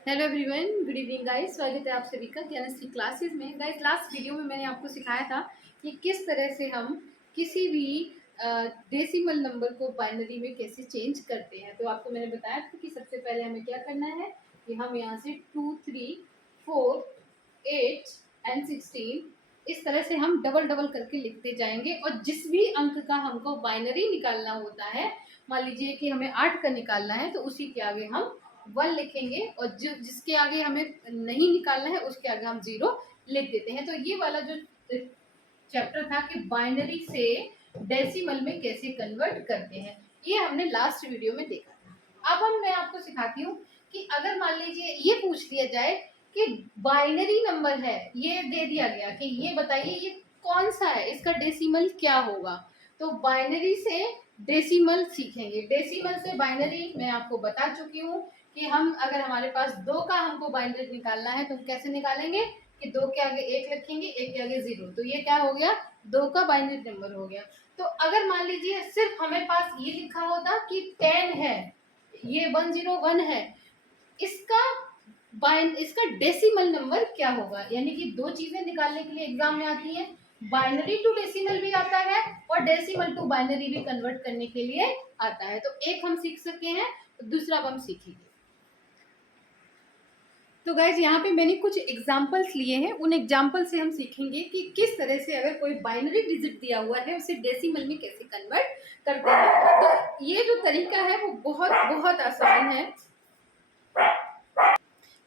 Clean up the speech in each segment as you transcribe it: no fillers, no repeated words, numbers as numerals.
Hello everyone, good evening guys. स्वागत है आप सभी का केमिस्ट्री क्लासेस में। गाइस, लास्ट वीडियो में मैंने आपको सिखाया था कि किस तरह से हम किसी भी डेसिमल नंबर को बाइनरी में कैसे चेंज करते हैं। तो आपको मैंने बताया था कि सबसे पहले हमें क्या करना है कि हम यहाँ से 2, 3, 4, 8 एंड 16 इस तरह से हम डबल डबल करके लिखते जाएंगे और जिस भी अंक का हमको बाइनरी निकालना होता है, मान लीजिए कि हमें 8 का निकालना है तो उसी के आगे हम 1 लिखेंगे और जो जिसके आगे हमें नहीं निकालना है उसके आगे हम 0 लिख देते हैं। तो ये वाला जो चैप्टर था कि बाइनरी से डेसिमल में कैसे कन्वर्ट करते हैं, ये हमने लास्ट वीडियो में देखा था। अब मैं आपको सिखाती हूँ कि अगर मान लीजिए ये पूछ लिया जाए कि बाइनरी नंबर है, ये दे दिया गया कि ये बताइए ये कौन सा है, इसका डेसिमल क्या होगा। तो बाइनरी से डेसिमल सीखेंगे। डेसिमल से बाइनरी मैं आपको बता चुकी हूँ कि हम अगर हमारे पास 2 का हमको बाइनरी निकालना है तो हम कैसे निकालेंगे कि 2 के आगे 1 रखेंगे, 1 के आगे 0, तो ये क्या हो गया, 2 का बाइनरी नंबर हो गया। तो अगर मान लीजिए सिर्फ हमें पास ये लिखा होता कि 10 है, ये 101 है, इसका इसका डेसिमल नंबर क्या होगा। यानी कि दो चीजें निकालने के लिए एग्जाम में आती हैं, बाइनरी टू डेसिमल भी आता है और डेसिमल टू बाइनरी भी कन्वर्ट करने के लिए आता है। तो एक हम सीख सके हैं, तो दूसरा हम सीखेंगे। तो गाइज यहाँ पे मैंने कुछ एग्जाम्पल्स लिए हैं, उन एग्जाम्पल से हम सीखेंगे कि किस तरह से अगर कोई बाइनरी डिजिट दिया हुआ है उसे डेसिमल में कैसे कन्वर्ट करते हैं। तो ये जो तरीका है वो बहुत बहुत आसान है।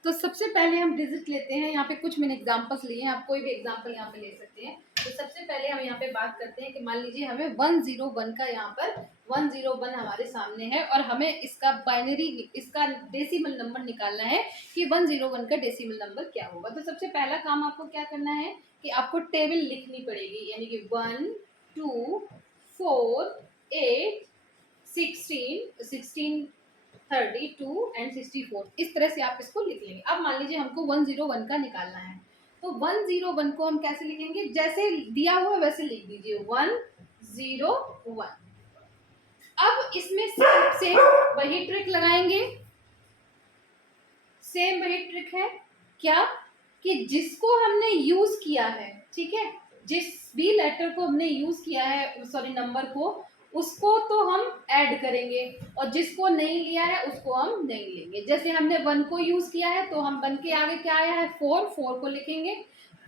तो सबसे पहले हम डिजिट लेते हैं। यहाँ पे कुछ मैंने एग्जांपल्स लिए हैं, आप कोई भी एग्जांपल यहाँ पे ले सकते हैं। तो सबसे पहले हम यहाँ पे बात करते हैं कि मान लीजिए हमें 101 का यहाँ पर 101 हमारे सामने है और हमें इसका बाइनरी इसका डेसिमल नंबर निकालना है कि 101 का डेसिमल नंबर क्या होगा। तो सबसे पहला काम आपको क्या करना है कि आपको टेबल लिखनी पड़ेगी, यानी कि 1, 2, 4, 8, 16, 32 एंड 64, इस तरह से आप इसको लिख लेंगे। अब मान लीजिए हमको 101 का निकालना है, तो 101 को हम कैसे लिखेंगे, जैसे दिया हुआ वैसे लिख दीजिए 101। अब इसमें सेम वही ट्रिक लगाएंगे। सेम वही ट्रिक है क्या कि जिसको हमने यूज किया है, ठीक है, जिस भी लेटर को हमने यूज किया है, सॉरी नंबर को, उसको तो हम ऐड करेंगे और जिसको नहीं लिया है उसको हम नहीं लेंगे। जैसे हमने 1 को यूज किया है तो हम 1 के आगे क्या आया है 4 को लिखेंगे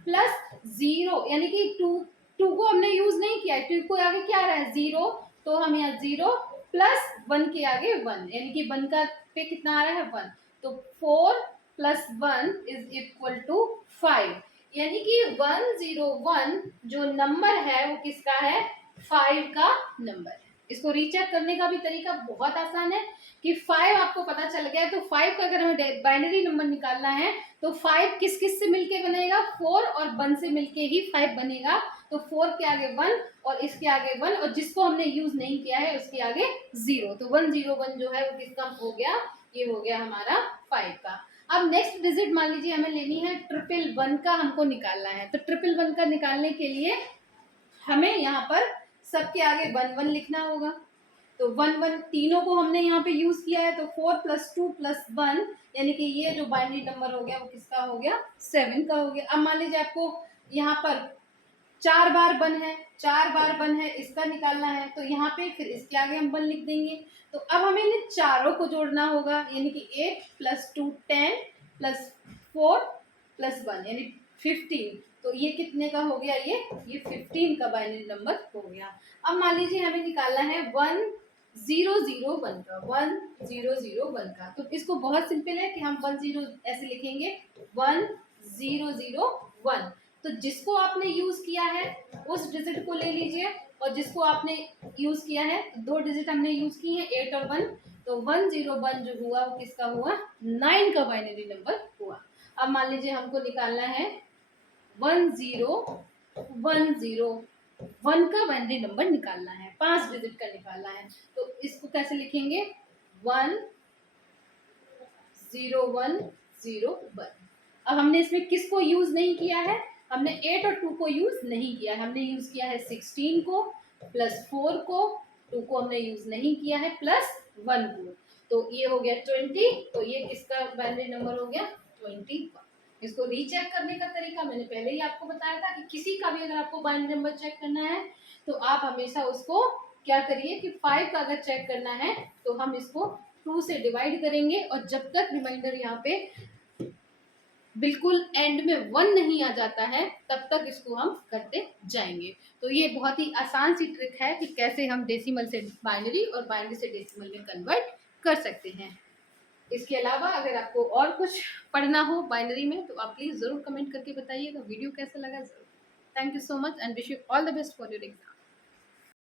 प्लस 0, यानी कि 2 को हमने यूज नहीं किया है, 2 को आगे क्या आ रहा है 0, तो हम यहाँ 0 प्लस 1 के आगे 1, यानी कि 1 का पे कितना आ रहा है 1, तो 4 प्लस 1 इज इक्वल टू 5, यानी कि 101 जो नंबर है वो किसका है, 5 का नंबर है। इसको रीचेक करने का भी तरीका बहुत आसान है कि 5 आपको पता चल गया, तो 5 का अगर हमें बाइनरी नंबर निकालना है तो 5 किस किस से मिलके बनेगा, 4 और 1 से मिलके ही 5 बनेगा। तो 4 के आगे 1 और इसके आगे 1 और जिसको हमने यूज नहीं किया है उसके आगे 0, तो 101 जो है वो किसका हो गया, ये हो गया हमारा 5 का। अब नेक्स्ट डिजिट मान लीजिए हमें लेनी है 111 का, हमको निकालना है। तो 111 का निकालने के लिए हमें यहाँ पर सबके आगे 1 लिखना होगा। तो 1 तीनों को हमने यहाँ पे यूज किया है, तो 4 प्लस 2 प्लस 1, यानी कि ये जो बाइनरी नंबर हो गया वो किसका हो गया, 7 का हो गया। अब मान लीजिए आपको यहाँ पर 4 बार 1 है, 4 बार 1 है, इसका निकालना है, तो यहाँ पे फिर इसके आगे हम 1 लिख देंगे। तो अब हमें इन चारों को जोड़ना होगा, यानी कि 8 प्लस 2 10 प्लस 4 प्लस 1 यानी 15, तो ये कितने का हो गया, ये 15 का बाइनरी नंबर हो गया। अब मान लीजिए हमें निकालना है 1001 का, 1001 का, तो इसको बहुत सिंपल है कि हम 10 ऐसे लिखेंगे 1001। तो जिसको आपने यूज किया है उस डिजिट को ले लीजिए और जिसको आपने यूज किया है, 2 डिजिट हमने यूज की है 8 और 1, तो 101 जो हुआ वो किसका हुआ, 9 का बाइनरी नंबर हुआ। अब मान लीजिए हमको निकालना है 10101 का बाइनरी नंबर निकालना है, 5 डिजिट का निकालना है। तो इसको कैसे लिखेंगे 10101। अब हमने इसमें किसको यूज नहीं किया है, हमने 8 और 2 को यूज नहीं किया है, हमने यूज किया है 16 को प्लस 4 को, 2 को हमने यूज नहीं किया है प्लस 1 को। तो ये हो गया 20, तो ये किसका बाइनरी नंबर हो गया 21। इसको रीचेक करने का तरीका मैंने पहले ही आपको बताया था कि किसी का भी अगर आपको बाइनरी नंबर चेक करना है तो आप हमेशा उसको क्या करिए कि 5 का अगर चेक करना है तो हम इसको 2 से डिवाइड करेंगे और जब तक रिमाइंडर यहाँ पे बिल्कुल एंड में 1 नहीं आ जाता है तब तक इसको हम करते जाएंगे। तो ये बहुत ही आसान सी ट्रिक है कि कैसे हम डेसिमल से बाइनरी और बाइनरी से डेसिमल में कन्वर्ट कर सकते हैं। इसके अलावा अगर आपको और कुछ पढ़ना हो बाइनरी में तो आप प्लीज़ ज़रूर कमेंट करके बताइएगा। वीडियो कैसा लगा ज़रूर। Thank you so much and wish you all the best for your exam.